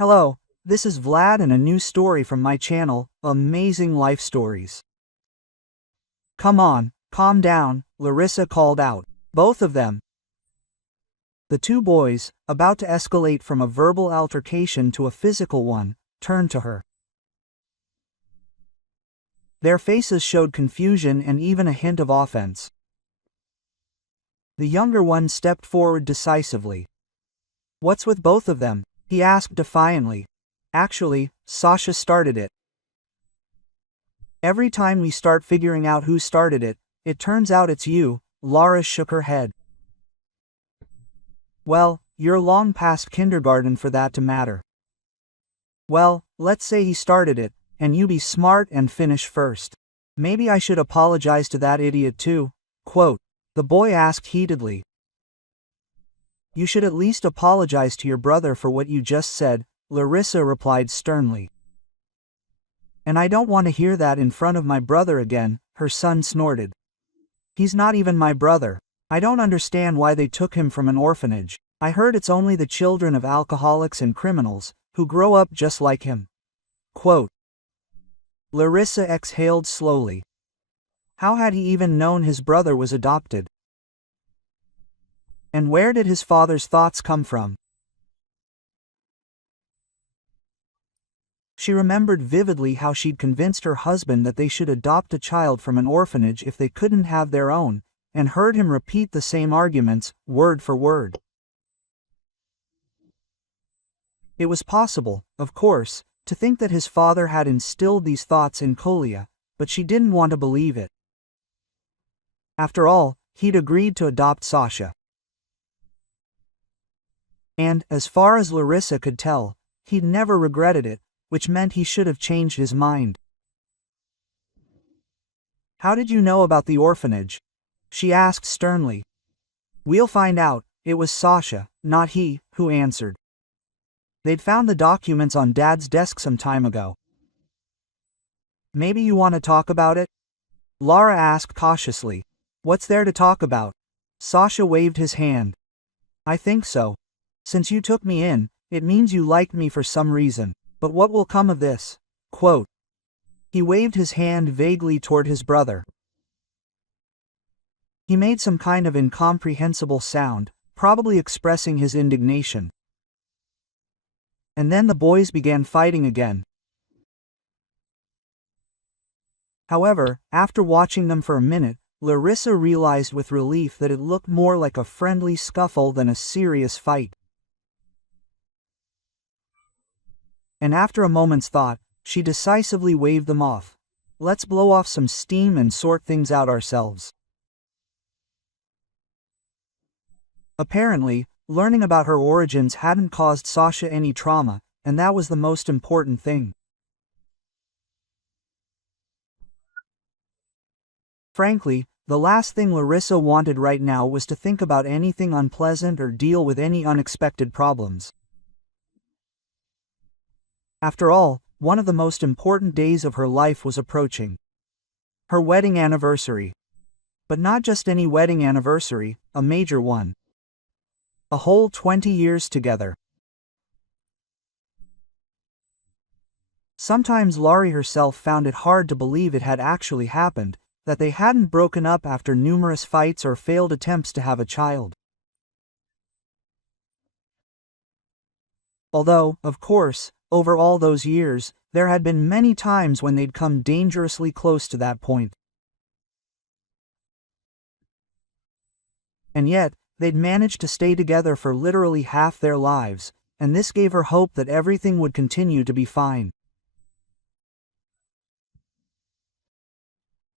Hello, this is Vlad and a new story from my channel, Amazing Life Stories. Come on, calm down, Larissa called out. Both of them. The two boys, about to escalate from a verbal altercation to a physical one, turned to her. Their faces showed confusion and even a hint of offense. The younger one stepped forward decisively. "What's with both of them?" he asked defiantly. "Actually, Sasha started it. Every time we start figuring out who started it, it turns out it's you." Laura shook her head. "Well, you're long past kindergarten for that to matter." "Well, let's say he started it, and you be smart and finish first. Maybe I should apologize to that idiot too?" Quote. The boy asked heatedly. "You should at least apologize to your brother for what you just said," Larissa replied sternly. "And I don't want to hear that in front of my brother again," her son snorted. "He's not even my brother. I don't understand why they took him from an orphanage. I heard it's only the children of alcoholics and criminals who grow up just like him." Quote. Larissa exhaled slowly. How had he even known his brother was adopted? And where did his father's thoughts come from? She remembered vividly how she'd convinced her husband that they should adopt a child from an orphanage if they couldn't have their own, and heard him repeat the same arguments, word for word. It was possible, of course, to think that his father had instilled these thoughts in Kolia, but she didn't want to believe it. After all, he'd agreed to adopt Sasha. And, as far as Larissa could tell, he'd never regretted it, which meant he should have changed his mind. "How did you know about the orphanage?" she asked sternly. "We'll find out." It was Sasha, not he, who answered. "They'd found the documents on Dad's desk some time ago." "Maybe you want to talk about it?" Laura asked cautiously. "What's there to talk about?" Sasha waved his hand. "I think so. Since you took me in, it means you liked me for some reason. But what will come of this?" Quote. He waved his hand vaguely toward his brother. He made some kind of incomprehensible sound, probably expressing his indignation. And then the boys began fighting again. However, after watching them for a minute, Larissa realized with relief that it looked more like a friendly scuffle than a serious fight. And after a moment's thought, she decisively waved them off. "Let's blow off some steam and sort things out ourselves." Apparently, learning about her origins hadn't caused Sasha any trauma, and that was the most important thing. Frankly, the last thing Larissa wanted right now was to think about anything unpleasant or deal with any unexpected problems. After all, one of the most important days of her life was approaching. Her wedding anniversary. But not just any wedding anniversary, a major one. A whole 20 years together. Sometimes Laurie herself found it hard to believe it had actually happened, that they hadn't broken up after numerous fights or failed attempts to have a child. Although, of course, over all those years, there had been many times when they'd come dangerously close to that point. And yet, they'd managed to stay together for literally half their lives, and this gave her hope that everything would continue to be fine.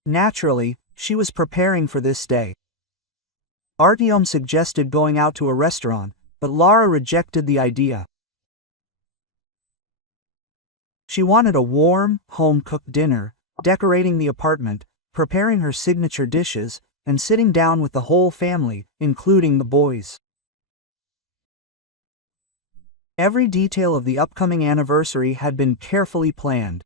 Naturally, she was preparing for this day. Artyom suggested going out to a restaurant, but Laura rejected the idea. She wanted a warm, home-cooked dinner, decorating the apartment, preparing her signature dishes, and sitting down with the whole family, including the boys. Every detail of the upcoming anniversary had been carefully planned.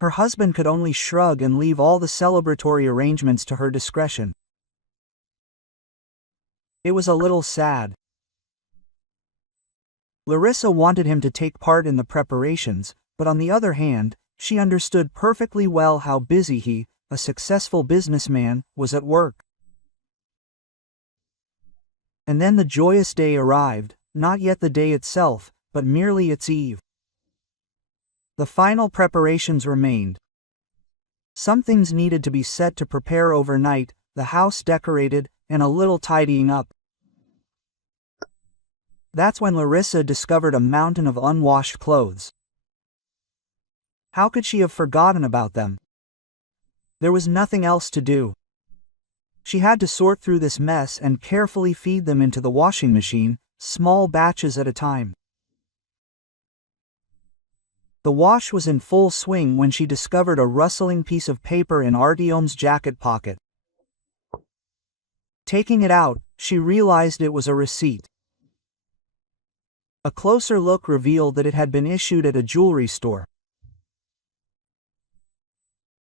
Her husband could only shrug and leave all the celebratory arrangements to her discretion. It was a little sad. Larissa wanted him to take part in the preparations, but on the other hand, she understood perfectly well how busy he, a successful businessman, was at work. And then the joyous day arrived, not yet the day itself, but merely its eve. The final preparations remained. Some things needed to be set to prepare overnight, the house decorated, and a little tidying up. That's when Larissa discovered a mountain of unwashed clothes. How could she have forgotten about them? There was nothing else to do. She had to sort through this mess and carefully feed them into the washing machine, small batches at a time. The wash was in full swing when she discovered a rustling piece of paper in Artyom's jacket pocket. Taking it out, she realized it was a receipt. A closer look revealed that it had been issued at a jewelry store.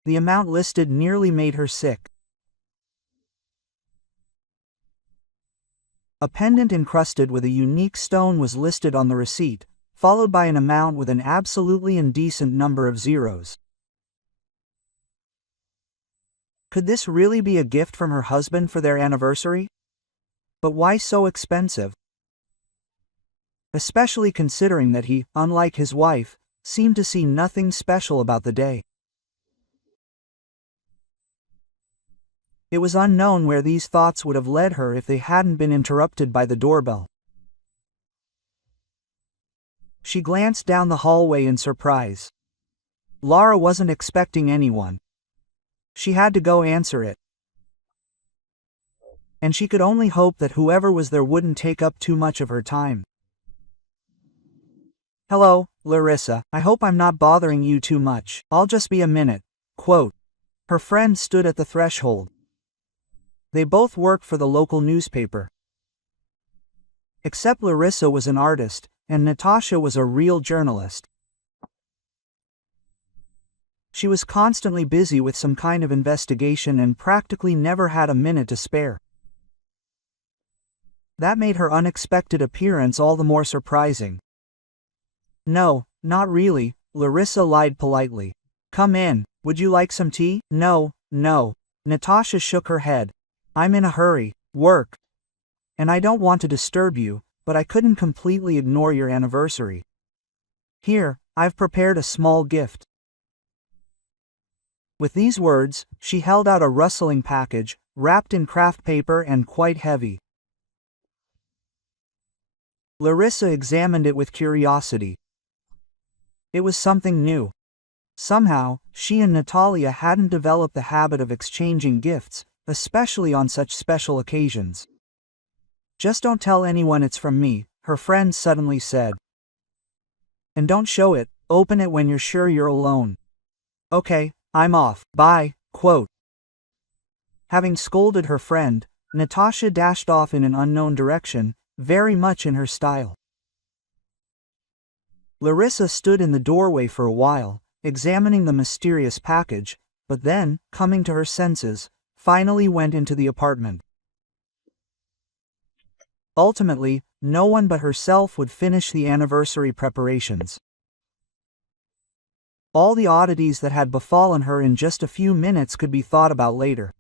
The amount listed nearly made her sick. A pendant encrusted with a unique stone was listed on the receipt, followed by an amount with an absolutely indecent number of zeros. Could this really be a gift from her husband for their anniversary? But why so expensive? Especially considering that he, unlike his wife, seemed to see nothing special about the day. It was unknown where these thoughts would have led her if they hadn't been interrupted by the doorbell. She glanced down the hallway in surprise. Lara wasn't expecting anyone. She had to go answer it. And she could only hope that whoever was there wouldn't take up too much of her time. "Hello, Larissa, I hope I'm not bothering you too much. I'll just be a minute." Quote. Her friend stood at the threshold. They both worked for the local newspaper. Except Larissa was an artist, and Natasha was a real journalist. She was constantly busy with some kind of investigation and practically never had a minute to spare. That made her unexpected appearance all the more surprising. "No, not really," Larissa lied politely. "Come in, would you like some tea?" No. Natasha shook her head. "I'm in a hurry, work. And I don't want to disturb you, but I couldn't completely ignore your anniversary. Here, I've prepared a small gift." With these words, she held out a rustling package, wrapped in craft paper and quite heavy. Larissa examined it with curiosity. It was something new. Somehow, she and Natalia hadn't developed the habit of exchanging gifts, especially on such special occasions. "Just don't tell anyone it's from me," her friend suddenly said. "And don't show it, open it when you're sure you're alone." "Okay, I'm off, bye." Quote. Having scolded her friend, Natasha dashed off in an unknown direction, very much in her style. Larissa stood in the doorway for a while, examining the mysterious package, but then, coming to her senses, finally went into the apartment. Ultimately, no one but herself would finish the anniversary preparations. All the oddities that had befallen her in just a few minutes could be thought about later.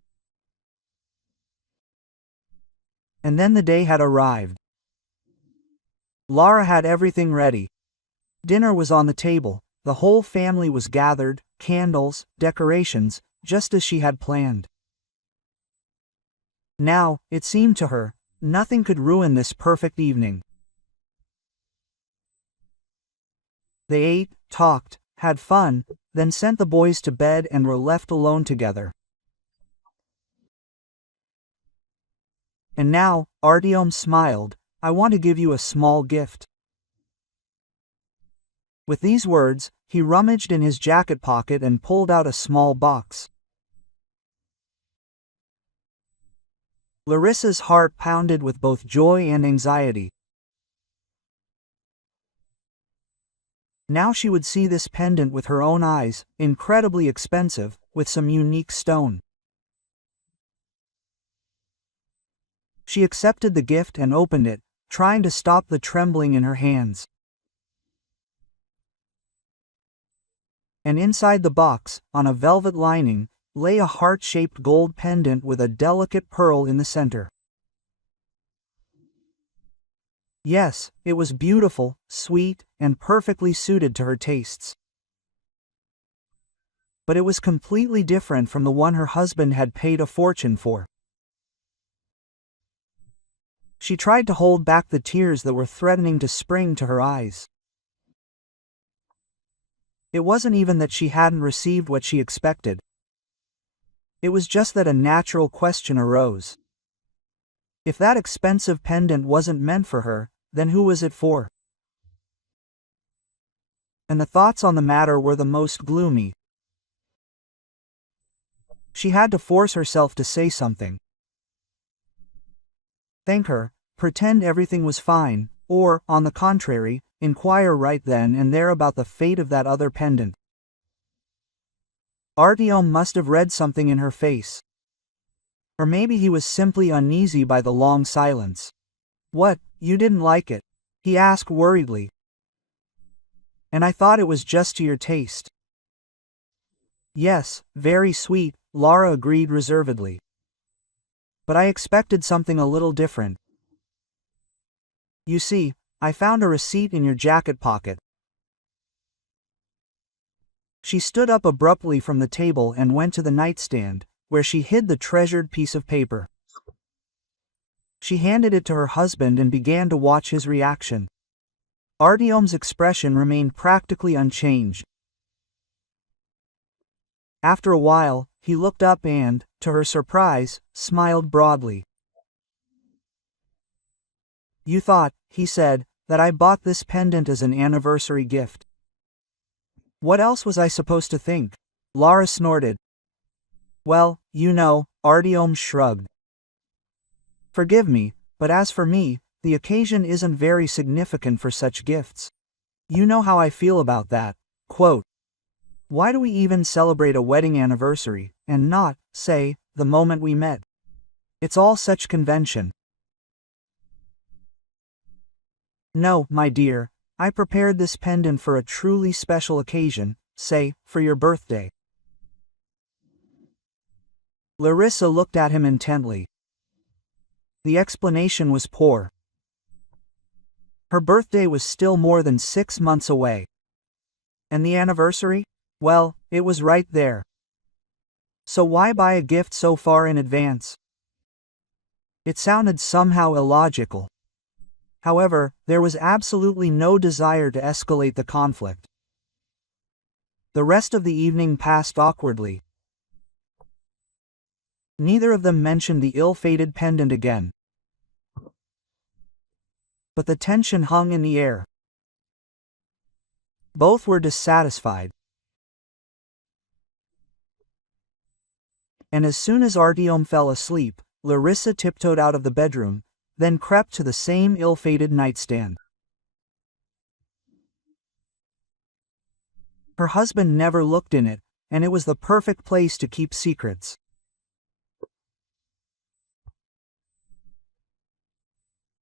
And then the day had arrived. Lara had everything ready. Dinner was on the table, the whole family was gathered, candles, decorations, just as she had planned. Now, it seemed to her, nothing could ruin this perfect evening. They ate, talked, had fun, then sent the boys to bed and were left alone together. And now, Artyom smiled, "I want to give you a small gift." With these words, he rummaged in his jacket pocket and pulled out a small box. Larissa's heart pounded with both joy and anxiety. Now she would see this pendant with her own eyes, incredibly expensive, with some unique stone. She accepted the gift and opened it, trying to stop the trembling in her hands. And inside the box, on a velvet lining, lay a heart-shaped gold pendant with a delicate pearl in the center. Yes, it was beautiful, sweet, and perfectly suited to her tastes. But it was completely different from the one her husband had paid a fortune for. She tried to hold back the tears that were threatening to spring to her eyes. It wasn't even that she hadn't received what she expected. It was just that a natural question arose. If that expensive pendant wasn't meant for her, then who was it for? And the thoughts on the matter were the most gloomy. She had to force herself to say something. Thank her, pretend everything was fine, or, on the contrary, inquire right then and there about the fate of that other pendant. Artyom must have read something in her face. Or maybe he was simply uneasy by the long silence. What, you didn't like it? He asked worriedly. And I thought it was just to your taste. Yes, very sweet, Laura agreed reservedly. But I expected something a little different. You see, I found a receipt in your jacket pocket. She stood up abruptly from the table and went to the nightstand, where she hid the treasured piece of paper. She handed it to her husband and began to watch his reaction. Artyom's expression remained practically unchanged. After a while, he looked up and, to her surprise, smiled broadly. You thought, he said, that I bought this pendant as an anniversary gift. What else was I supposed to think? Laura snorted. Well, you know, Artyom shrugged. Forgive me, but as for me, the occasion isn't very significant for such gifts. You know how I feel about that. Quote, why do we even celebrate a wedding anniversary, and not, say, the moment we met? It's all such convention. No, my dear, I prepared this pendant for a truly special occasion, say, for your birthday. Larissa looked at him intently. The explanation was poor. Her birthday was still more than 6 months away. And the anniversary? Well, it was right there. So why buy a gift so far in advance? It sounded somehow illogical. However, there was absolutely no desire to escalate the conflict. The rest of the evening passed awkwardly. Neither of them mentioned the ill-fated pendant again. But the tension hung in the air. Both were dissatisfied. And as soon as Artyom fell asleep, Larissa tiptoed out of the bedroom, then crept to the same ill-fated nightstand. Her husband never looked in it, and it was the perfect place to keep secrets.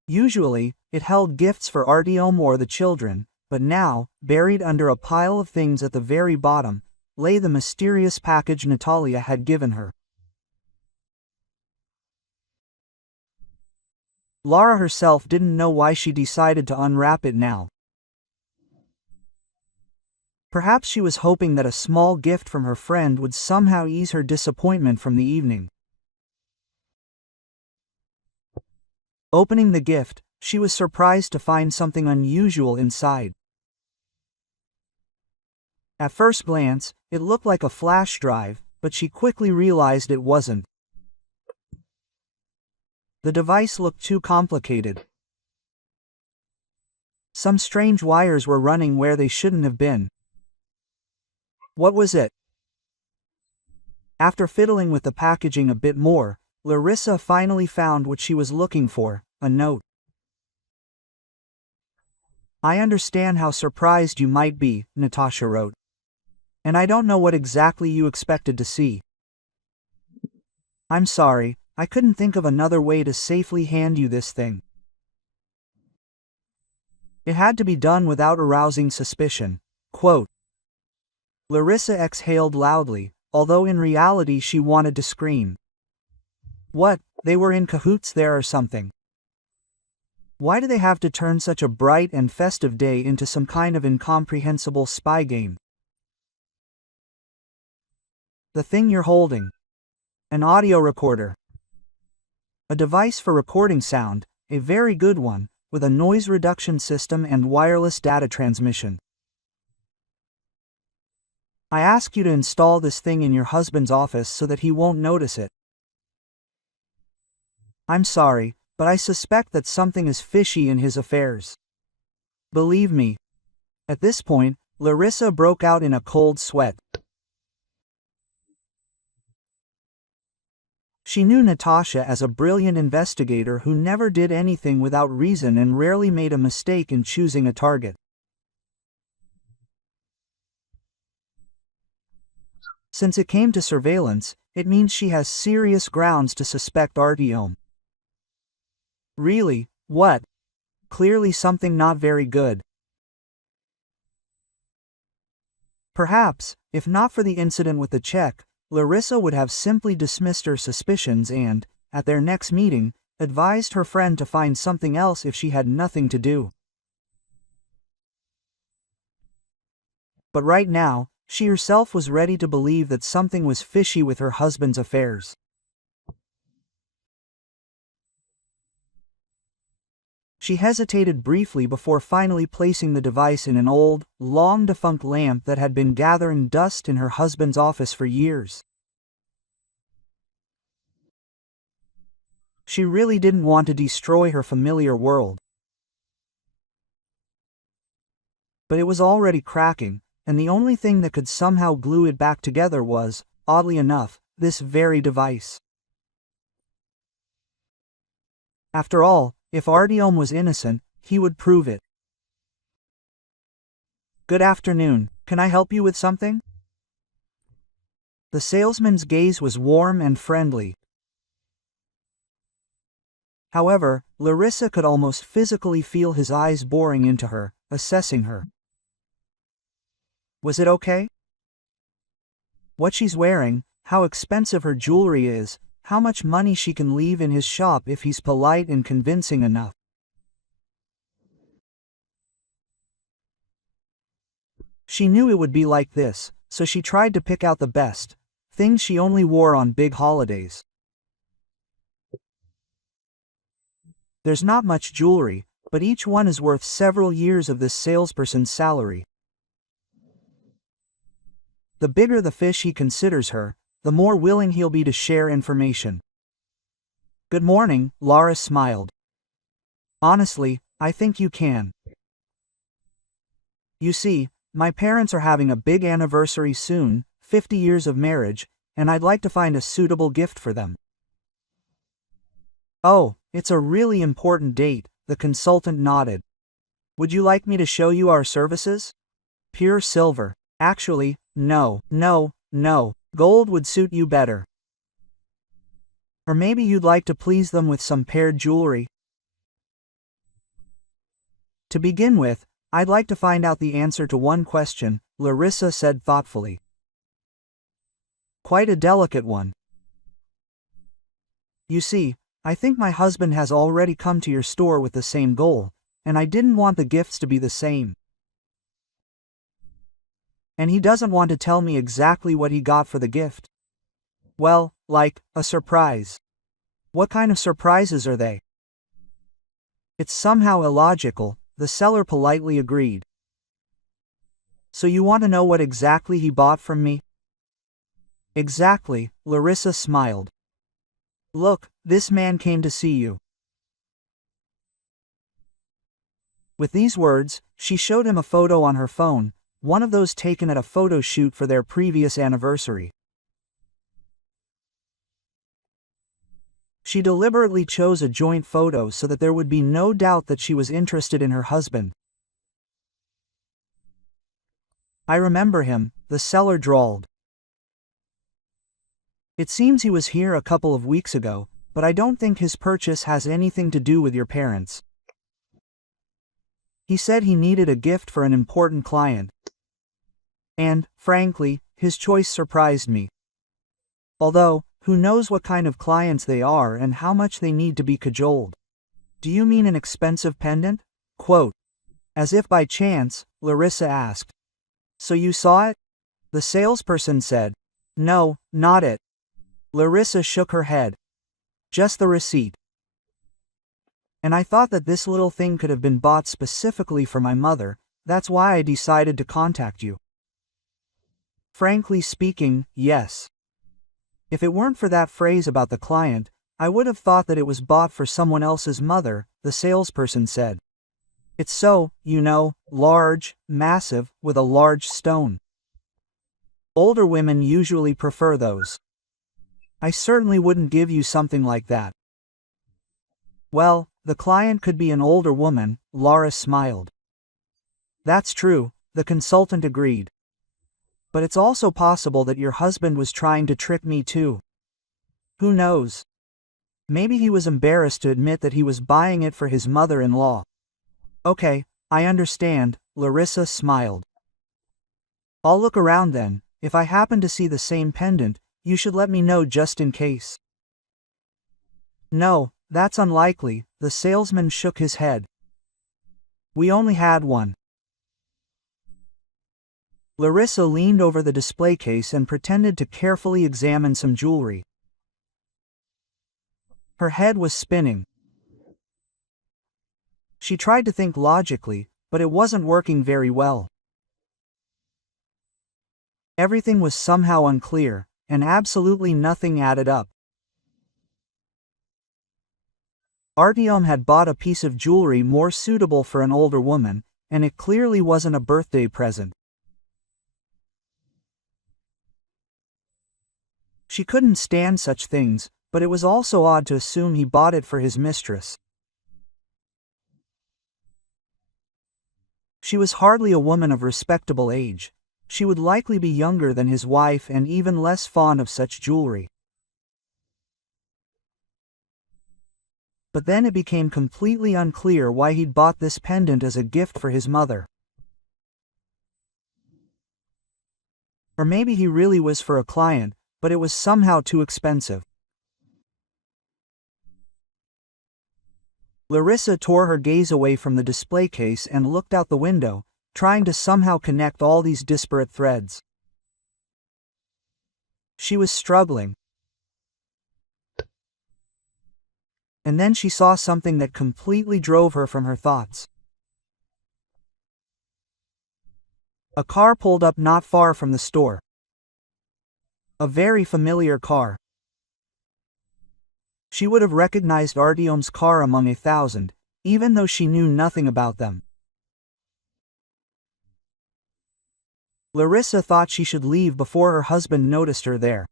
Usually, it held gifts for Artyom or the children, but now, buried under a pile of things at the very bottom, lay the mysterious package Natalia had given her. Laura herself didn't know why she decided to unwrap it now. Perhaps she was hoping that a small gift from her friend would somehow ease her disappointment from the evening. Opening the gift, she was surprised to find something unusual inside. At first glance, it looked like a flash drive, but she quickly realized it wasn't. The device looked too complicated. Some strange wires were running where they shouldn't have been. What was it? After fiddling with the packaging a bit more, Larissa finally found what she was looking for, a note. I understand how surprised you might be, Natasha wrote. And I don't know what exactly you expected to see. I'm sorry, I couldn't think of another way to safely hand you this thing. It had to be done without arousing suspicion. Quote, Larissa exhaled loudly, although in reality she wanted to scream. What, they were in cahoots there or something? Why do they have to turn such a bright and festive day into some kind of incomprehensible spy game? The thing you're holding. An audio recorder. A device for recording sound, a very good one, with a noise reduction system and wireless data transmission. I ask you to install this thing in your husband's office so that he won't notice it. I'm sorry, but I suspect that something is fishy in his affairs. Believe me. At this point, Larissa broke out in a cold sweat. She knew Natasha as a brilliant investigator who never did anything without reason and rarely made a mistake in choosing a target. Since it came to surveillance, it means she has serious grounds to suspect Artyom. Really? What? Clearly something not very good. Perhaps, if not for the incident with the check, Larissa would have simply dismissed her suspicions and, at their next meeting, advised her friend to find something else if she had nothing to do. But right now, she herself was ready to believe that something was fishy with her husband's affairs. She hesitated briefly before finally placing the device in an old, long-defunct lamp that had been gathering dust in her husband's office for years. She really didn't want to destroy her familiar world. But it was already cracking, and the only thing that could somehow glue it back together was, oddly enough, this very device. After all, if Artyom was innocent, he would prove it. Good afternoon, can I help you with something? The salesman's gaze was warm and friendly. However, Larissa could almost physically feel his eyes boring into her, assessing her. Was it okay? What she's wearing, how expensive her jewelry is, how much money she can leave in his shop if he's polite and convincing enough. She knew it would be like this, so she tried to pick out the best, things she only wore on big holidays. There's not much jewelry, but each one is worth several years of this salesperson's salary. The bigger the fish he considers her, the more willing he'll be to share information. Good morning, Laura smiled. Honestly, I think you can. You see, my parents are having a big anniversary soon, 50 years of marriage, and I'd like to find a suitable gift for them. Oh, it's a really important date, the consultant nodded. Would you like me to show you our services? Pure silver. Actually, no. Gold would suit you better. Or maybe you'd like to please them with some paired jewelry. To begin with, I'd like to find out the answer to one question, Larissa said thoughtfully. Quite a delicate one. You see, I think my husband has already come to your store with the same goal, and I didn't want the gifts to be the same. And he doesn't want to tell me exactly what he got for the gift. Well, like, a surprise. What kind of surprises are they? It's somehow illogical, the seller politely agreed. So you want to know what exactly he bought from me? Exactly, Larissa smiled. Look, this man came to see you. With these words, she showed him a photo on her phone, one of those taken at a photo shoot for their previous anniversary. She deliberately chose a joint photo so that there would be no doubt that she was interested in her husband. I remember him, the seller drawled. It seems he was here a couple of weeks ago, but I don't think his purchase has anything to do with your parents. He said he needed a gift for an important client. And, frankly, his choice surprised me. Although, who knows what kind of clients they are and how much they need to be cajoled. Do you mean an expensive pendant? Quote. As if by chance, Larissa asked. So you saw it? The salesperson said. No, not it. Larissa shook her head. Just the receipt. And I thought that this little thing could have been bought specifically for my mother, that's why I decided to contact you. Frankly speaking, yes. If it weren't for that phrase about the client, I would have thought that it was bought for someone else's mother, the salesperson said. It's so, you know, large, massive, with a large stone. Older women usually prefer those. I certainly wouldn't give you something like that. Well, the client could be an older woman, Laura smiled. That's true, the consultant agreed. But it's also possible that your husband was trying to trick me too. Who knows? Maybe he was embarrassed to admit that he was buying it for his mother-in-law. Okay, I understand, Larissa smiled. I'll look around then. If I happen to see the same pendant, you should let me know just in case. No, that's unlikely, the salesman shook his head. We only had one. Larissa leaned over the display case and pretended to carefully examine some jewelry. Her head was spinning. She tried to think logically, but it wasn't working very well. Everything was somehow unclear, and absolutely nothing added up. Artyom had bought a piece of jewelry more suitable for an older woman, and it clearly wasn't a birthday present. She couldn't stand such things, but it was also odd to assume he bought it for his mistress. She was hardly a woman of respectable age. She would likely be younger than his wife and even less fond of such jewelry. But then it became completely unclear why he'd bought this pendant as a gift for his mother. Or maybe he really was for a client, but it was somehow too expensive. Larissa tore her gaze away from the display case and looked out the window, trying to somehow connect all these disparate threads. She was struggling. And then she saw something that completely drove her from her thoughts. A car pulled up not far from the store. A very familiar car. She would have recognized Artyom's car among 1,000, even though she knew nothing about them. Larissa thought she should leave before her husband noticed her there.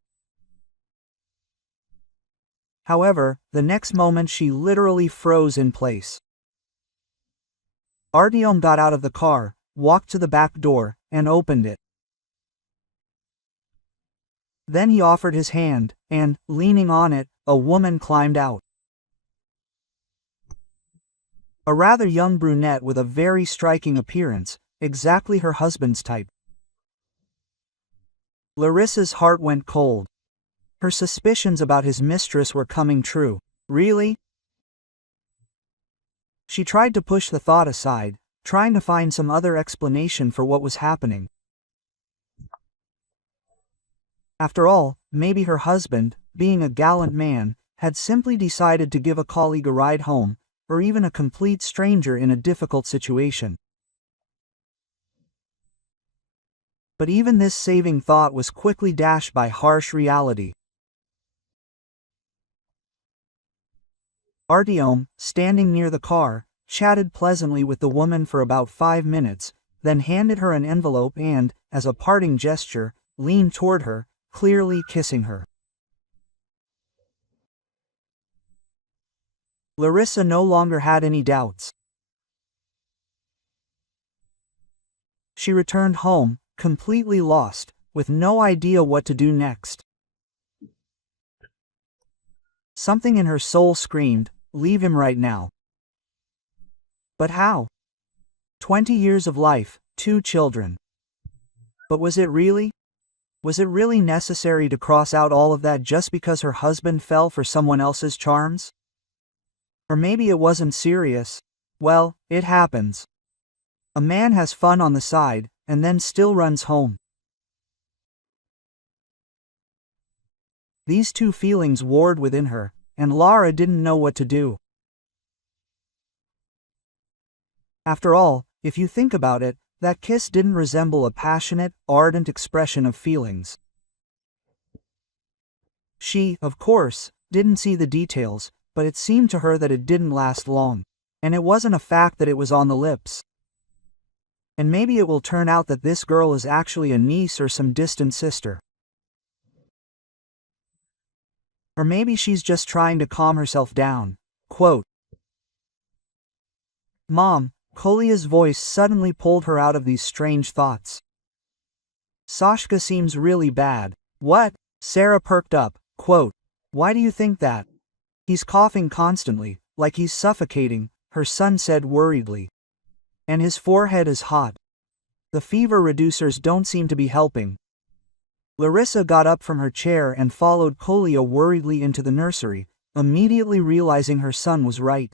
However, the next moment she literally froze in place. Artyom got out of the car, walked to the back door, and opened it. Then he offered his hand, and, leaning on it, a woman climbed out. A rather young brunette with a very striking appearance, exactly her husband's type. Larissa's heart went cold. Her suspicions about his mistress were coming true. Really? She tried to push the thought aside, trying to find some other explanation for what was happening. After all, maybe her husband, being a gallant man, had simply decided to give a colleague a ride home, or even a complete stranger in a difficult situation. But even this saving thought was quickly dashed by harsh reality. Artyom, standing near the car, chatted pleasantly with the woman for about 5 minutes, then handed her an envelope and, as a parting gesture, leaned toward her, clearly kissing her. Larissa no longer had any doubts. She returned home, completely lost, with no idea what to do next. Something in her soul screamed, "Leave him right now." But how? 20 years of life, 2 children. But was it really? Was it really necessary to cross out all of that just because her husband fell for someone else's charms? Or maybe it wasn't serious. Well, it happens. A man has fun on the side, and then still runs home. These two feelings warred within her, and Lara didn't know what to do. After all, if you think about it, that kiss didn't resemble a passionate, ardent expression of feelings. She, of course, didn't see the details, but it seemed to her that it didn't last long. And it wasn't a fact that it was on the lips. And maybe it will turn out that this girl is actually a niece or some distant sister. Or maybe she's just trying to calm herself down. Quote, "Mom," Kolia's voice suddenly pulled her out of these strange thoughts. "Sashka seems really bad." "What?" Sarah perked up. Quote, "Why do you think that?" "He's coughing constantly, like he's suffocating," her son said worriedly. "And his forehead is hot. The fever reducers don't seem to be helping." Larissa got up from her chair and followed Kolia worriedly into the nursery, immediately realizing her son was right.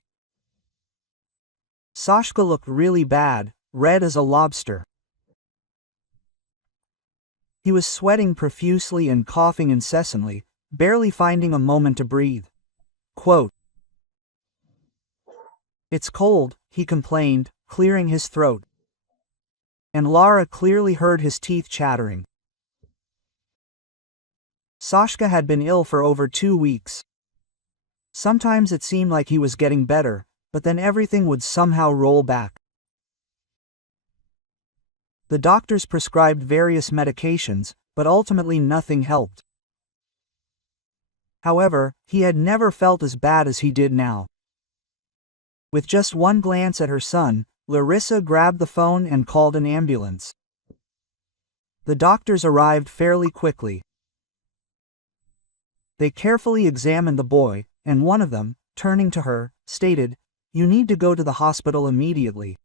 Sashka looked really bad, red as a lobster. He was sweating profusely and coughing incessantly, barely finding a moment to breathe. Quote, "It's cold," he complained, clearing his throat. And Lara clearly heard his teeth chattering. Sashka had been ill for over 2 weeks. Sometimes it seemed like he was getting better, but then everything would somehow roll back. The doctors prescribed various medications, but ultimately nothing helped. However, he had never felt as bad as he did now. With just one glance at her son, Larissa grabbed the phone and called an ambulance. The doctors arrived fairly quickly. They carefully examined the boy, and one of them, turning to her, stated, "You need to go to the hospital immediately."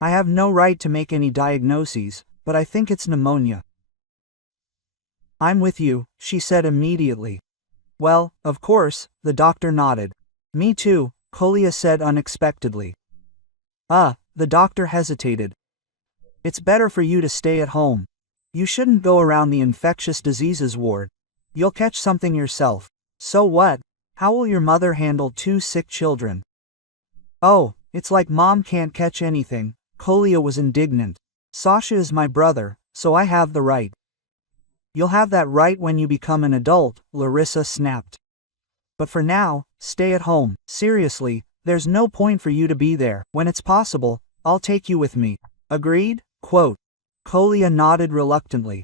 "I have no right to make any diagnoses, but I think it's pneumonia." "I'm with you," she said immediately. "Well, of course," the doctor nodded. "Me too," Kolia said unexpectedly. The doctor hesitated. "It's better for you to stay at home. You shouldn't go around the infectious diseases ward. You'll catch something yourself." "So what? How will your mother handle 2 sick children?" "Oh, it's like Mom can't catch anything," Kolia was indignant. "Sasha is my brother, so I have the right." "You'll have that right when you become an adult," Larissa snapped. "But for now, stay at home. Seriously, there's no point for you to be there. When it's possible, I'll take you with me." "Agreed?" Quote. Kolia nodded reluctantly.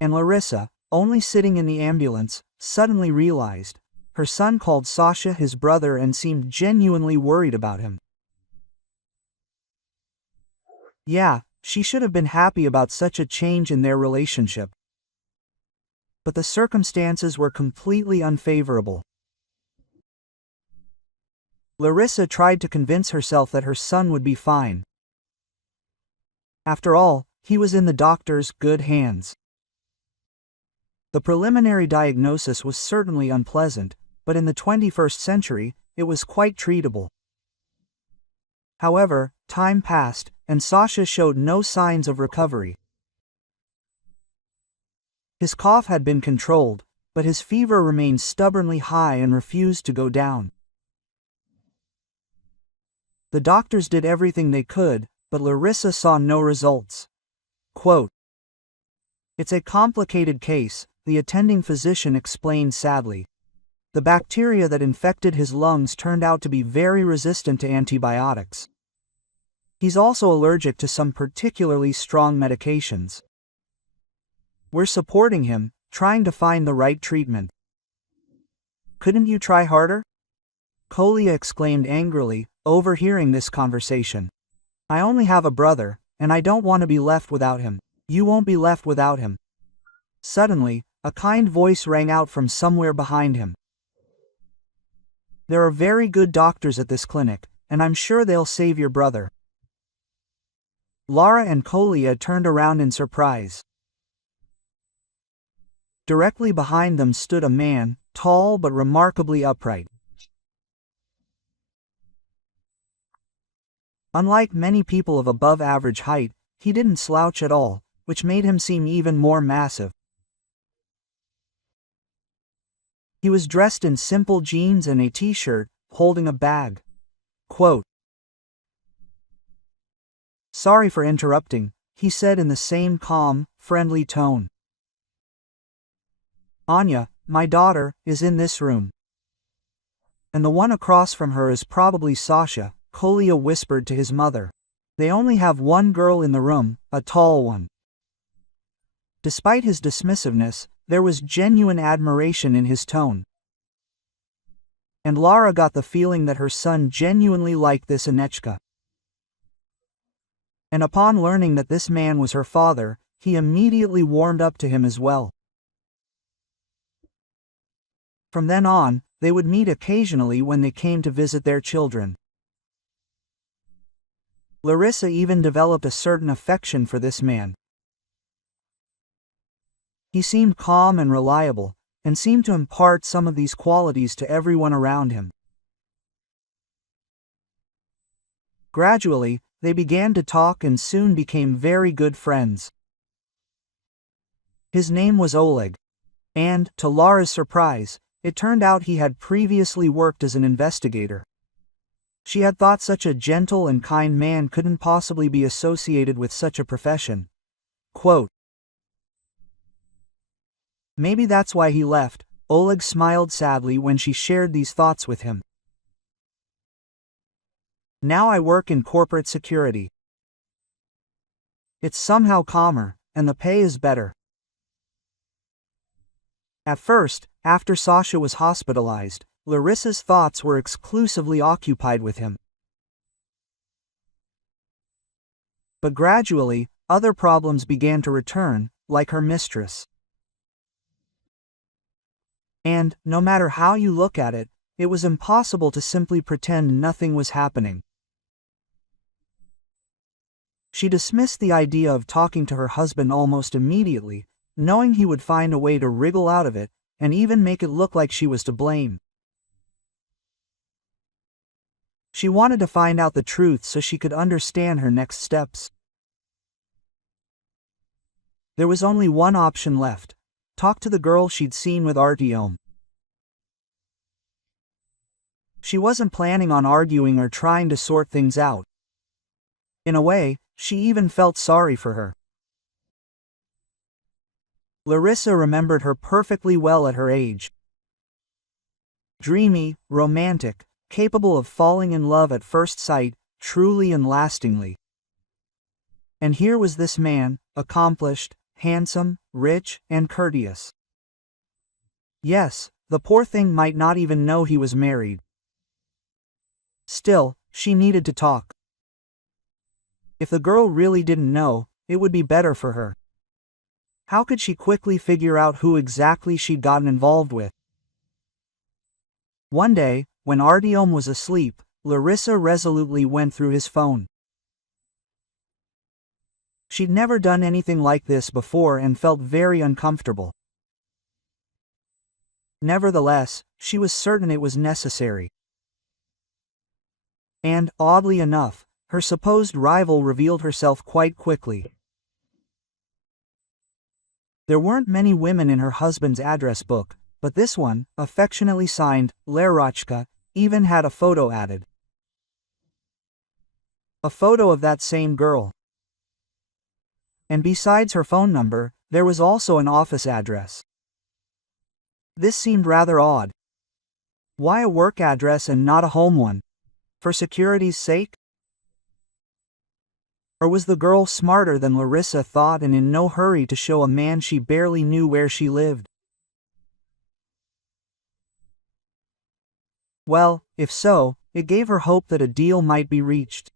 And Larissa, only sitting in the ambulance, suddenly realized her son called Sasha his brother and seemed genuinely worried about him. Yeah, she should have been happy about such a change in their relationship. But the circumstances were completely unfavorable. Larissa tried to convince herself that her son would be fine. After all, he was in the doctor's good hands. The preliminary diagnosis was certainly unpleasant, but in the 21st century, it was quite treatable. However, time passed, and Sasha showed no signs of recovery. His cough had been controlled, but his fever remained stubbornly high and refused to go down. The doctors did everything they could, but Larissa saw no results. Quote, "It's a complicated case," the attending physician explained sadly. "The bacteria that infected his lungs turned out to be very resistant to antibiotics. He's also allergic to some particularly strong medications. We're supporting him, trying to find the right treatment." "Couldn't you try harder?" Kolia exclaimed angrily, overhearing this conversation. "I only have a brother, and I don't want to be left without him." "You won't be left without him." Suddenly, a kind voice rang out from somewhere behind him. "There are very good doctors at this clinic, and I'm sure they'll save your brother." Lara and Kolia turned around in surprise. Directly behind them stood a man, tall but remarkably upright. Unlike many people of above-average height, he didn't slouch at all, which made him seem even more massive. He was dressed in simple jeans and a t-shirt, holding a bag. Quote, "Sorry for interrupting," he said in the same calm, friendly tone. "Anya, my daughter, is in this room. And the one across from her is probably Sasha," Kolia whispered to his mother. "They only have one girl in the room, a tall one." Despite his dismissiveness, there was genuine admiration in his tone. And Lara got the feeling that her son genuinely liked this Anechka. And upon learning that this man was her father, he immediately warmed up to him as well. From then on, they would meet occasionally when they came to visit their children. Larissa even developed a certain affection for this man. He seemed calm and reliable, and seemed to impart some of these qualities to everyone around him. Gradually, they began to talk and soon became very good friends. His name was Oleg. And, to Lara's surprise, it turned out he had previously worked as an investigator. She had thought such a gentle and kind man couldn't possibly be associated with such a profession. Quote, "Maybe that's why he left," Oleg smiled sadly when she shared these thoughts with him. "Now I work in corporate security. It's somehow calmer, and the pay is better." At first, after Sasha was hospitalized, Larissa's thoughts were exclusively occupied with him. But gradually, other problems began to return, like her mistress. And, no matter how you look at it, it was impossible to simply pretend nothing was happening. She dismissed the idea of talking to her husband almost immediately, knowing he would find a way to wriggle out of it, and even make it look like she was to blame. She wanted to find out the truth so she could understand her next steps. There was only one option left: talk to the girl she'd seen with Artyom. She wasn't planning on arguing or trying to sort things out. In a way, she even felt sorry for her. Larissa remembered her perfectly well at her age. Dreamy, romantic, capable of falling in love at first sight, truly and lastingly. And here was this man, accomplished, handsome, rich, and courteous. Yes, the poor thing might not even know he was married. Still, she needed to talk. If the girl really didn't know, it would be better for her. How could she quickly figure out who exactly she'd gotten involved with? One day, when Artyom was asleep, Larissa resolutely went through his phone. She'd never done anything like this before and felt very uncomfortable. Nevertheless, she was certain it was necessary. And, oddly enough, her supposed rival revealed herself quite quickly. There weren't many women in her husband's address book, but this one, affectionately signed, Lerachka, even had a photo added. A photo of that same girl. And besides her phone number, there was also an office address. This seemed rather odd. Why a work address and not a home one? For security's sake? Or was the girl smarter than Larissa thought and in no hurry to show a man she barely knew where she lived? Well, if so, it gave her hope that a deal might be reached.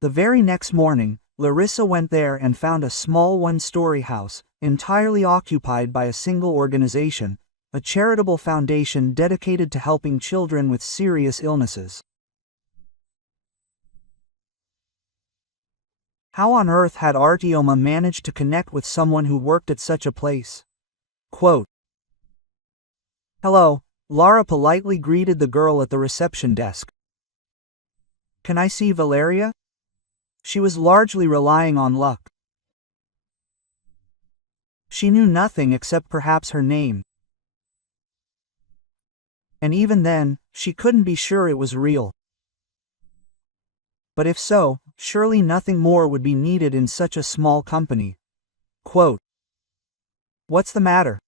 The very next morning, Larissa went there and found a small one-story house, entirely occupied by a single organization, a charitable foundation dedicated to helping children with serious illnesses. How on earth had Artyoma managed to connect with someone who worked at such a place? Quote, "Hello," Lara politely greeted the girl at the reception desk. "Can I see Valeria?" She was largely relying on luck. She knew nothing except perhaps her name. And even then, she couldn't be sure it was real. But if so, surely nothing more would be needed in such a small company. Quote, "What's the matter?"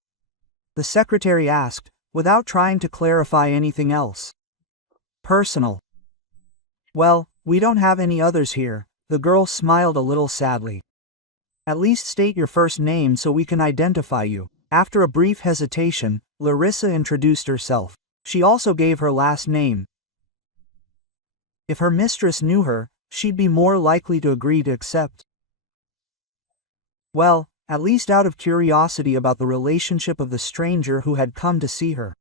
the secretary asked, without trying to clarify anything else. "Personal." "Well, we don't have any others here," the girl smiled a little sadly. "At least state your first name so we can identify you." After a brief hesitation, Larissa introduced herself. She also gave her last name. If her mistress knew her, she'd be more likely to agree to accept. Well, at least out of curiosity about the relationship of the stranger who had come to see her.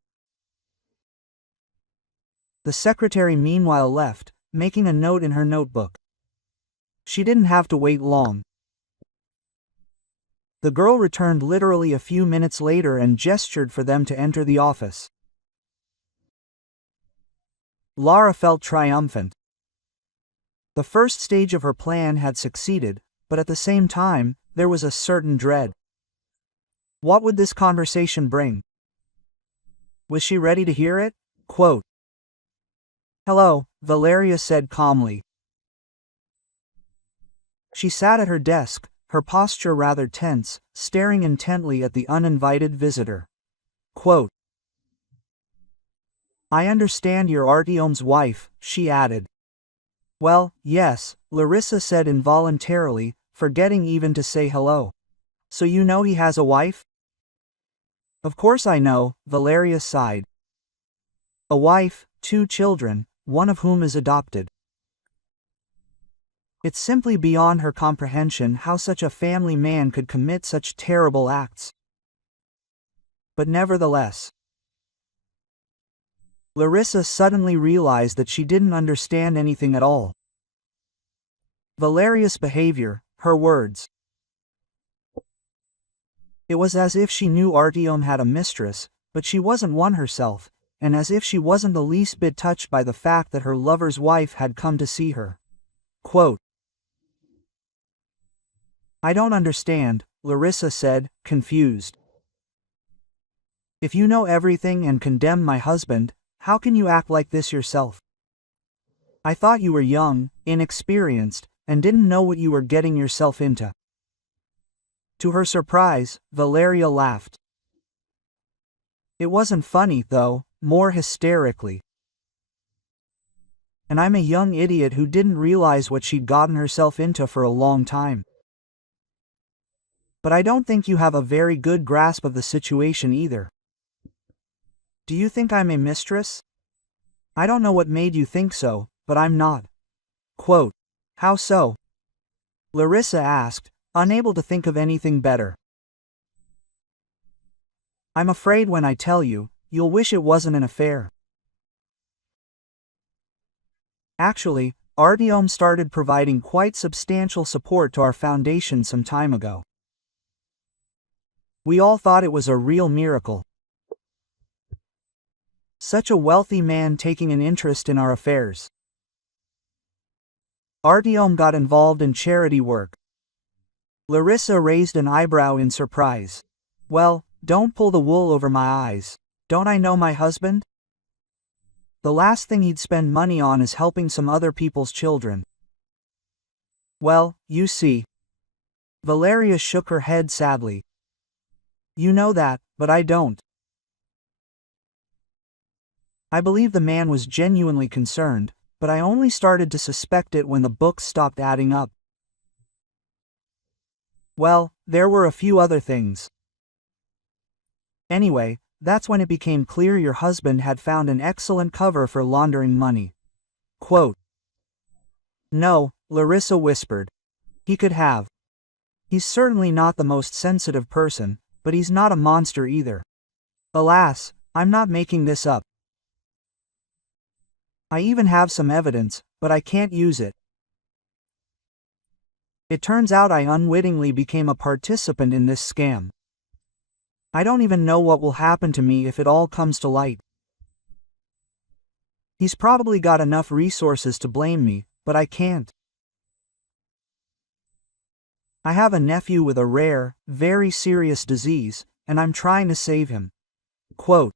The secretary meanwhile left, making a note in her notebook. She didn't have to wait long. The girl returned literally a few minutes later and gestured for them to enter the office. Lara felt triumphant. The first stage of her plan had succeeded, but at the same time, there was a certain dread. What would this conversation bring? Was she ready to hear it? Quote, "Hello," Valeria said calmly. She sat at her desk, her posture rather tense, staring intently at the uninvited visitor. Quote, "I understand you're Artyom's wife," she added. "Well, yes," Larissa said involuntarily, forgetting even to say hello. "So you know he has a wife?" "Of course I know," Valeria sighed. "A wife, 2 children, one of whom is adopted. It's simply beyond her comprehension how such a family man could commit such terrible acts. But nevertheless." Larissa suddenly realized that she didn't understand anything at all. Valeria's behavior, her words. It was as if she knew Artyom had a mistress, but she wasn't one herself, and as if she wasn't the least bit touched by the fact that her lover's wife had come to see her. Quote, "I don't understand," Larissa said, confused. "If you know everything and condemn my husband, how can you act like this yourself? I thought you were young, inexperienced, and didn't know what you were getting yourself into." To her surprise, Valeria laughed. It wasn't funny, though, more hysterically. "And I'm a young idiot who didn't realize what she'd gotten herself into for a long time. But I don't think you have a very good grasp of the situation either. Do you think I'm a mistress? I don't know what made you think so, but I'm not." Quote, "How so?" Larissa asked, unable to think of anything better. "I'm afraid when I tell you, you'll wish it wasn't an affair. Actually, Artyom started providing quite substantial support to our foundation some time ago. We all thought it was a real miracle. Such a wealthy man taking an interest in our affairs. Artyom got involved in charity work." Larissa raised an eyebrow in surprise. "Well, don't pull the wool over my eyes. Don't I know my husband? The last thing he'd spend money on is helping some other people's children." "Well, you see." Valeria shook her head sadly. "You know that, but I don't. I believe the man was genuinely concerned, but I only started to suspect it when the books stopped adding up. Well, there were a few other things. Anyway, that's when it became clear your husband had found an excellent cover for laundering money." Quote, "No," Larissa whispered. "He could have. He's certainly not the most sensitive person, but he's not a monster either. Alas, I'm not making this up. I even have some evidence, but I can't use it. It turns out I unwittingly became a participant in this scam. I don't even know what will happen to me if it all comes to light. He's probably got enough resources to blame me, but I can't. I have a nephew with a rare, very serious disease, and I'm trying to save him. Quote.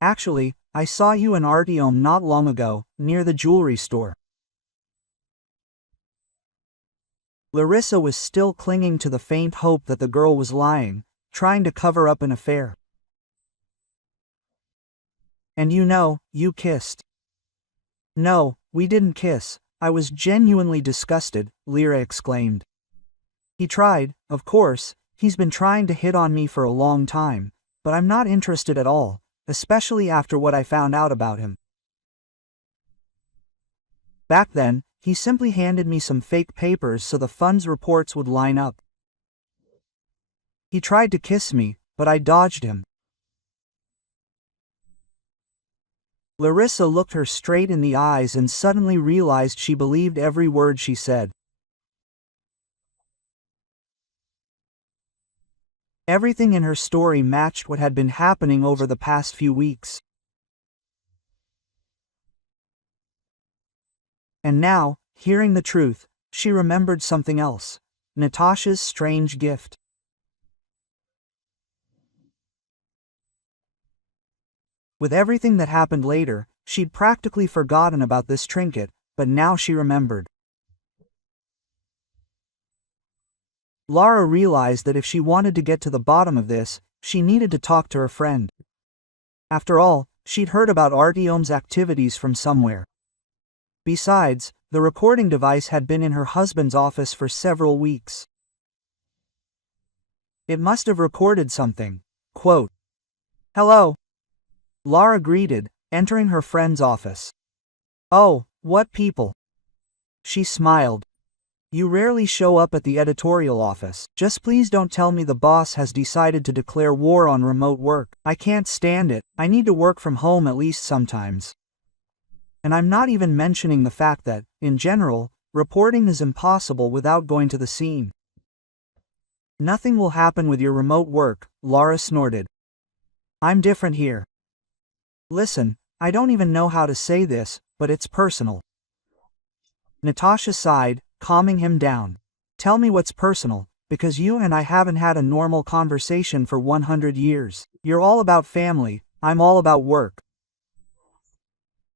Actually, I saw you in Artyom not long ago, near the jewelry store. Larissa was still clinging to the faint hope that the girl was lying, trying to cover up an affair. And you kissed. No, we didn't kiss. I was genuinely disgusted, Lyra exclaimed. He tried, of course, he's been trying to hit on me for a long time, but I'm not interested at all, especially after what I found out about him. Back then, he simply handed me some fake papers so the fund's reports would line up. He tried to kiss me, but I dodged him. Larissa looked her straight in the eyes and suddenly realized she believed every word she said. Everything in her story matched what had been happening over the past few weeks. And now, hearing the truth, she remembered something else: Natasha's strange gift. With everything that happened later, she'd practically forgotten about this trinket, but now she remembered. Lara realized that if she wanted to get to the bottom of this, she needed to talk to her friend. After all, she'd heard about Artyom's activities from somewhere. Besides, the recording device had been in her husband's office for several weeks. It must have recorded something. Quote. Hello. Lara greeted, entering her friend's office. Oh, what people. She smiled. You rarely show up at the editorial office. Just please don't tell me the boss has decided to declare war on remote work. I can't stand it. I need to work from home at least sometimes. And I'm not even mentioning the fact that, in general, reporting is impossible without going to the scene. Nothing will happen with your remote work, Lara snorted. I'm different here. Listen, I don't even know how to say this, but it's personal. Natasha sighed, calming him down. Tell me what's personal, because you and I haven't had a normal conversation for 100 years. You're all about family, I'm all about work.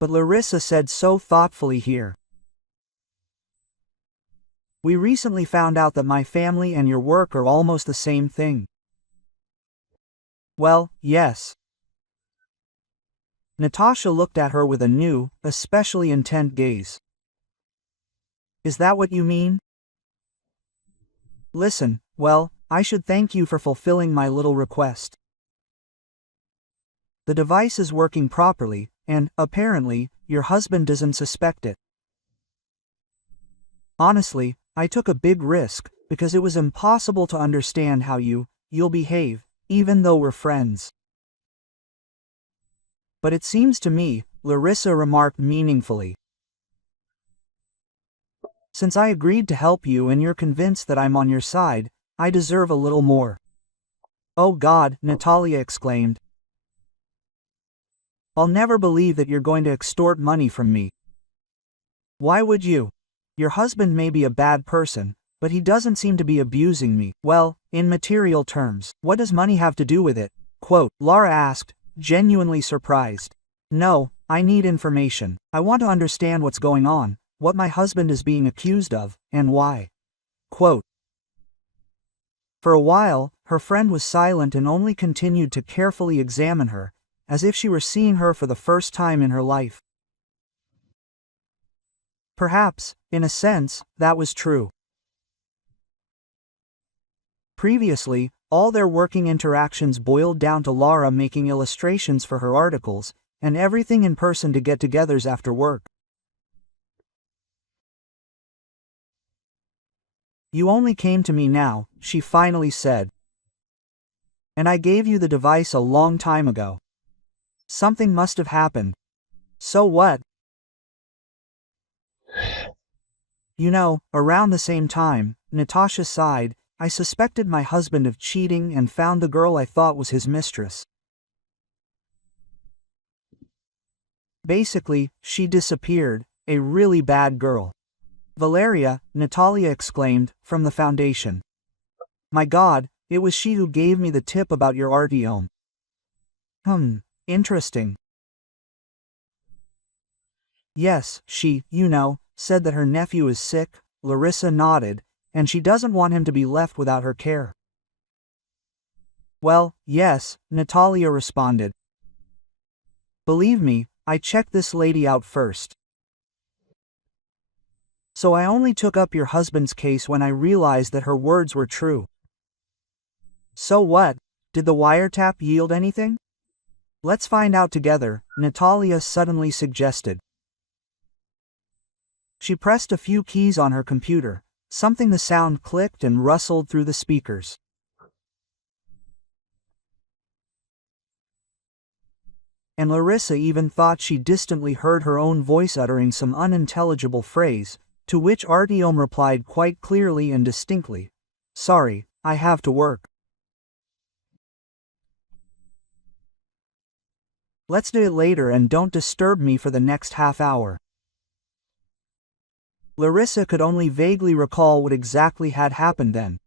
But Larissa said so thoughtfully here. We recently found out that my family and your work are almost the same thing. Well, yes. Natasha looked at her with a new, especially intent gaze. Is that what you mean? Listen, well, I should thank you for fulfilling my little request. The device is working properly, and, apparently, your husband doesn't suspect it. Honestly, I took a big risk, because it was impossible to understand how you'll behave, even though we're friends. But it seems to me, Larissa remarked meaningfully. Since I agreed to help you and you're convinced that I'm on your side, I deserve a little more. Oh God, Natalia exclaimed. I'll never believe that you're going to extort money from me. Why would you? Your husband may be a bad person, but he doesn't seem to be abusing me. Well, in material terms, what does money have to do with it? Quote, Lara asked, genuinely surprised. No, I need information. I want to understand what's going on, what my husband is being accused of, and why. Quote. For a while, her friend was silent and only continued to carefully examine her, as if she were seeing her for the first time in her life. Perhaps, in a sense, that was true. Previously, all their working interactions boiled down to Lara making illustrations for her articles, and everything in person to get-togethers after work. You only came to me now, she finally said. And I gave you the device a long time ago. Something must have happened. So what? You know, around the same time, Natasha sighed, I suspected my husband of cheating and found the girl I thought was his mistress. Basically, she disappeared, a really bad girl. Valeria, Natalia exclaimed, from the foundation. My God, it was she who gave me the tip about your artiome. Interesting. Yes, she, said that her nephew is sick, Larissa nodded, and she doesn't want him to be left without her care. Well, yes, Natalia responded. Believe me, I checked this lady out first. So I only took up your husband's case when I realized that her words were true. So what? Did the wiretap yield anything? Let's find out together, Natalia suddenly suggested. She pressed a few keys on her computer, something the sound clicked and rustled through the speakers. And Larissa even thought she distantly heard her own voice uttering some unintelligible phrase, to which Artyom replied quite clearly and distinctly. Sorry, I have to work. Let's do it later and don't disturb me for the next half hour. Larissa could only vaguely recall what exactly had happened then.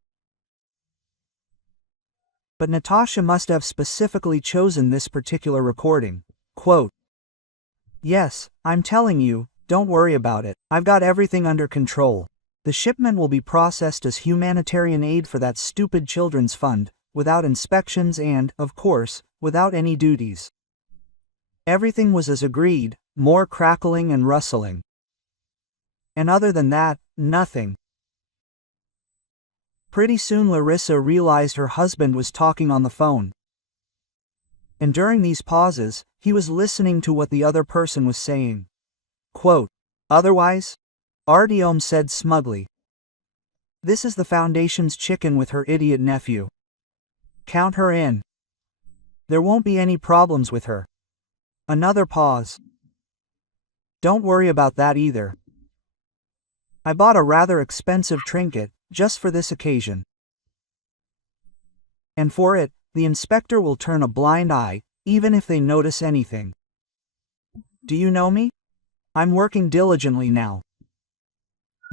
But Natasha must have specifically chosen this particular recording. Quote, Yes, I'm telling you, don't worry about it, I've got everything under control. The shipment will be processed as humanitarian aid for that stupid children's fund, without inspections and, of course, without any duties. Everything was as agreed, more crackling and rustling. And other than that, nothing. Pretty soon Larissa realized her husband was talking on the phone. And during these pauses, he was listening to what the other person was saying. Quote, Otherwise? Artyom said smugly. This is the Foundation's chicken with her idiot nephew. Count her in. There won't be any problems with her. Another pause. Don't worry about that either. I bought a rather expensive trinket, just for this occasion. And for it, the inspector will turn a blind eye, even if they notice anything. Do you know me? I'm working diligently now.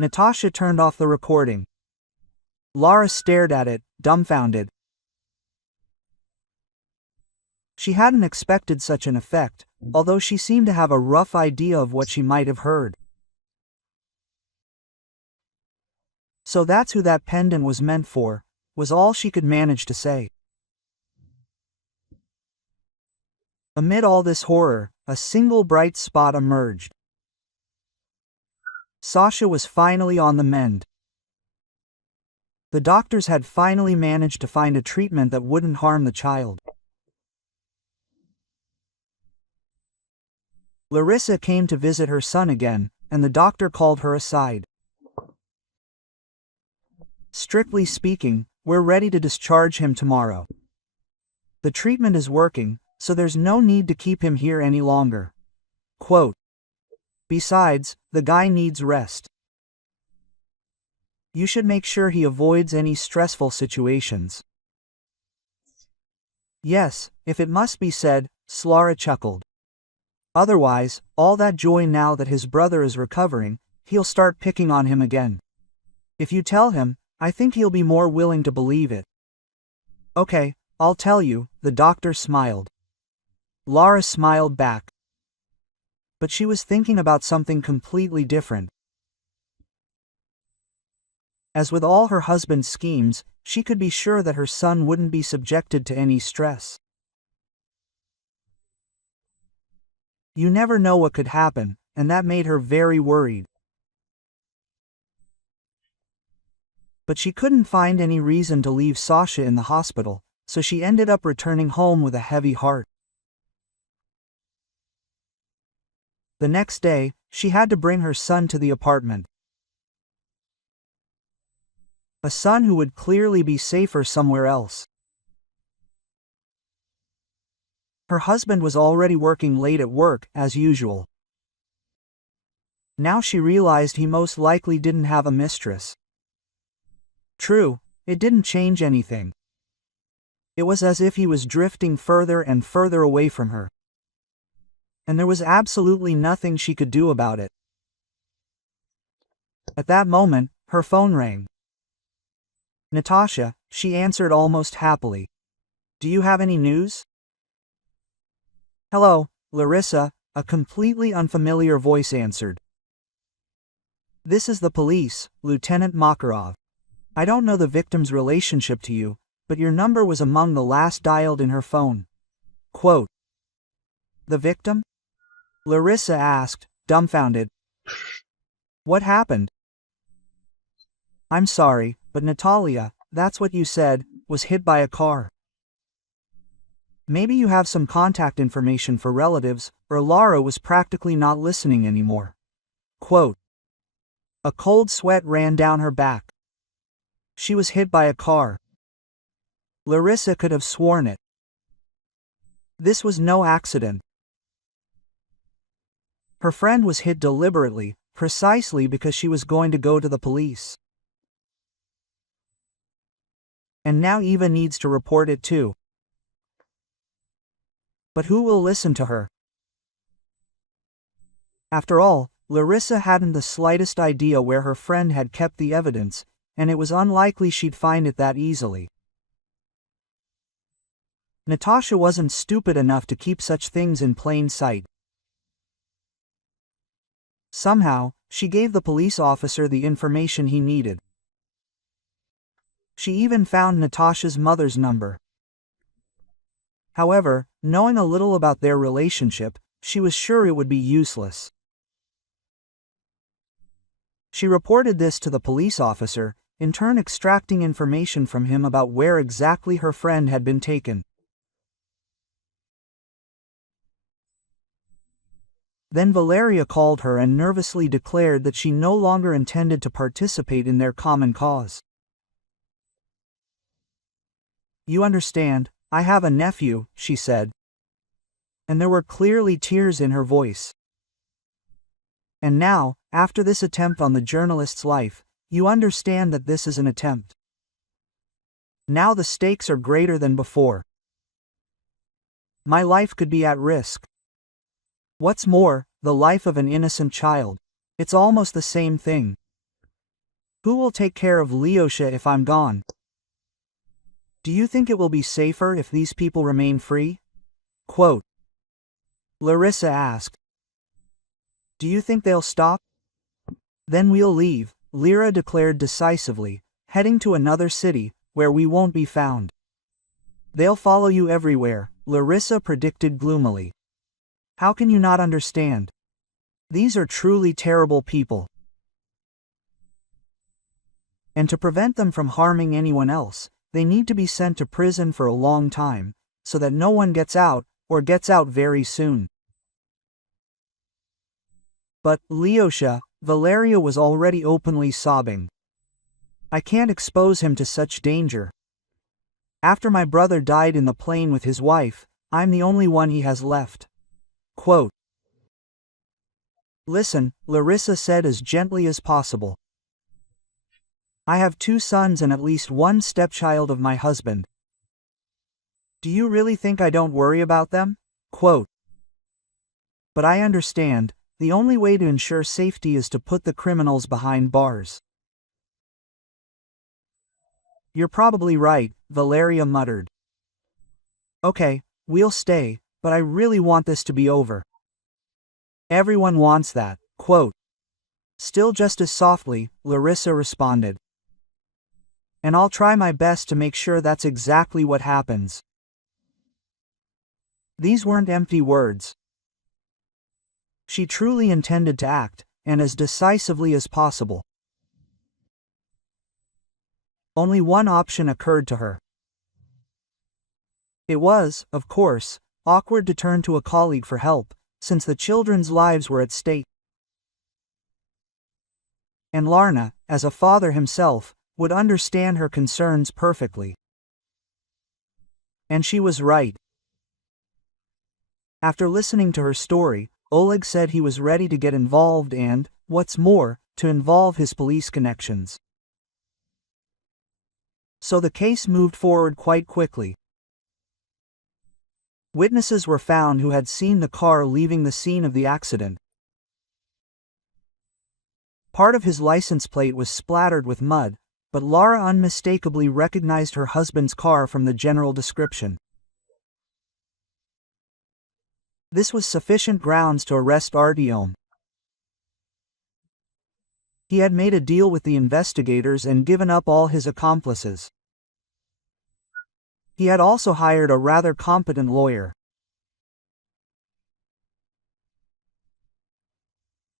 Natasha turned off the recording. Lara stared at it, dumbfounded. She hadn't expected such an effect, although she seemed to have a rough idea of what she might have heard. So that's who that pendant was meant for, was all she could manage to say. Amid all this horror, a single bright spot emerged. Sasha was finally on the mend. The doctors had finally managed to find a treatment that wouldn't harm the child. Larissa came to visit her son again, and the doctor called her aside. Strictly speaking, we're ready to discharge him tomorrow. The treatment is working, so there's no need to keep him here any longer. Quote, Besides, the guy needs rest. You should make sure he avoids any stressful situations. Yes, if it must be said, Slara chuckled. Otherwise, all that joy now that his brother is recovering, he'll start picking on him again. If you tell him, I think he'll be more willing to believe it. Okay, I'll tell you, the doctor smiled. Lara smiled back. But she was thinking about something completely different. As with all her husband's schemes, she could be sure that her son wouldn't be subjected to any stress. You never know what could happen, and that made her very worried. But she couldn't find any reason to leave Sasha in the hospital, so she ended up returning home with a heavy heart. The next day, she had to bring her son to the apartment. A son who would clearly be safer somewhere else. Her husband was already working late at work, as usual. Now she realized he most likely didn't have a mistress. True, it didn't change anything. It was as if he was drifting further and further away from her. And there was absolutely nothing she could do about it. At that moment, her phone rang. Natasha, she answered almost happily. Do you have any news? Hello, Larissa, a completely unfamiliar voice answered. This is the police, Lieutenant Makarov. I don't know the victim's relationship to you, but your number was among the last dialed in her phone. Quote. The victim? Larissa asked, dumbfounded. What happened? I'm sorry, but Natalia, that's what you said, was hit by a car. Maybe you have some contact information for relatives, or Lara was practically not listening anymore. Quote. A cold sweat ran down her back. She was hit by a car. Larissa could have sworn it. This was no accident. Her friend was hit deliberately, precisely because she was going to go to the police. And now Eva needs to report it too. But who will listen to her? After all, Larissa hadn't the slightest idea where her friend had kept the evidence, and it was unlikely she'd find it that easily. Natasha wasn't stupid enough to keep such things in plain sight. Somehow, she gave the police officer the information he needed. She even found Natasha's mother's number. However, knowing a little about their relationship, she was sure it would be useless. She reported this to the police officer, in turn extracting information from him about where exactly her friend had been taken. Then Valeria called her and nervously declared that she no longer intended to participate in their common cause. You understand, I have a nephew, she said. And there were clearly tears in her voice. And now, after this attempt on the journalist's life, you understand that this is an attempt. Now the stakes are greater than before. My life could be at risk. What's more, the life of an innocent child. It's almost the same thing. Who will take care of Lyosha if I'm gone? Do you think it will be safer if these people remain free? Quote. Larissa asked. Do you think they'll stop? Then we'll leave, Lyra declared decisively, heading to another city, where we won't be found. They'll follow you everywhere, Larissa predicted gloomily. How can you not understand? These are truly terrible people. And to prevent them from harming anyone else, they need to be sent to prison for a long time, so that no one gets out, or gets out very soon. But, Lyosha, Valeria was already openly sobbing. I can't expose him to such danger. After my brother died in the plane with his wife, I'm the only one he has left. Quote. Listen, Larissa said as gently as possible. I have 2 sons and at least 1 stepchild of my husband. Do you really think I don't worry about them? Quote. But I understand, the only way to ensure safety is to put the criminals behind bars. You're probably right, Valeria muttered. Okay, we'll stay, but I really want this to be over. Everyone wants that, quote. Still just as softly, Larissa responded. And I'll try my best to make sure that's exactly what happens. These weren't empty words. She truly intended to act, and as decisively as possible. Only one option occurred to her. It was, of course, awkward to turn to a colleague for help, since the children's lives were at stake. And Larna, as a father himself, would understand her concerns perfectly. And she was right. After listening to her story, Oleg said he was ready to get involved and, what's more, to involve his police connections. So the case moved forward quite quickly. Witnesses were found who had seen the car leaving the scene of the accident. Part of his license plate was splattered with mud, but Laura unmistakably recognized her husband's car from the general description. This was sufficient grounds to arrest Artyom. He had made a deal with the investigators and given up all his accomplices. He had also hired a rather competent lawyer.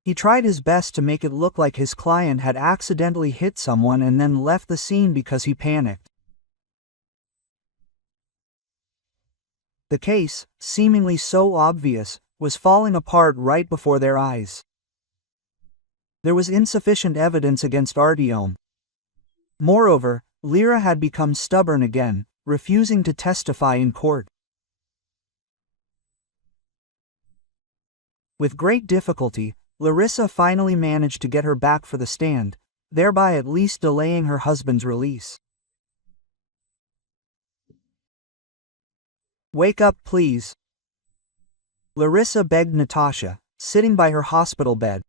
He tried his best to make it look like his client had accidentally hit someone and then left the scene because he panicked. The case, seemingly so obvious, was falling apart right before their eyes. There was insufficient evidence against Artyom. Moreover, Lyra had become stubborn again, refusing to testify in court. With great difficulty, Larissa finally managed to get her back for the stand, thereby at least delaying her husband's release. "Wake up, please," Larissa begged Natasha, sitting by her hospital bed.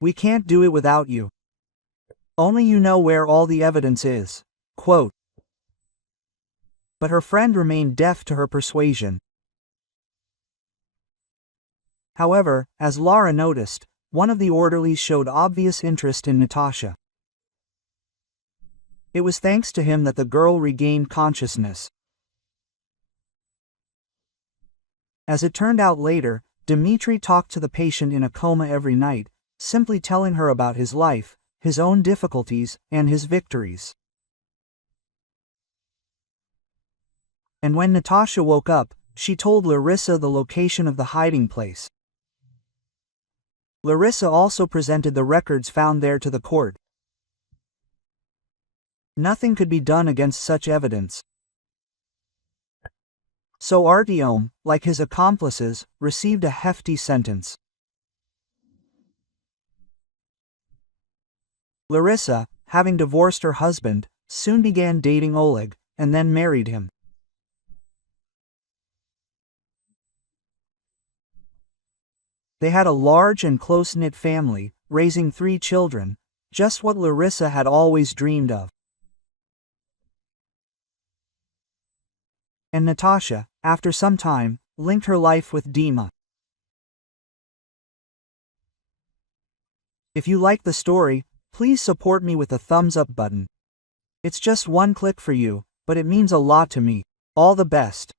"We can't do it without you. Only you know where all the evidence is." Quote. But her friend remained deaf to her persuasion. However, as Laura noticed, one of the orderlies showed obvious interest in Natasha. It was thanks to him that the girl regained consciousness. As it turned out later, Dmitri talked to the patient in a coma every night, simply telling her about his life, his own difficulties, and his victories. And when Natasha woke up, she told Larissa the location of the hiding place. Larissa also presented the records found there to the court. Nothing could be done against such evidence. So Artyom, like his accomplices, received a hefty sentence. Larissa, having divorced her husband, soon began dating Oleg, and then married him. They had a large and close-knit family, raising 3 children, just what Larissa had always dreamed of. And Natasha, after some time, linked her life with Dima. If you like the story, please support me with the thumbs up button. It's just one click for you, but it means a lot to me. All the best.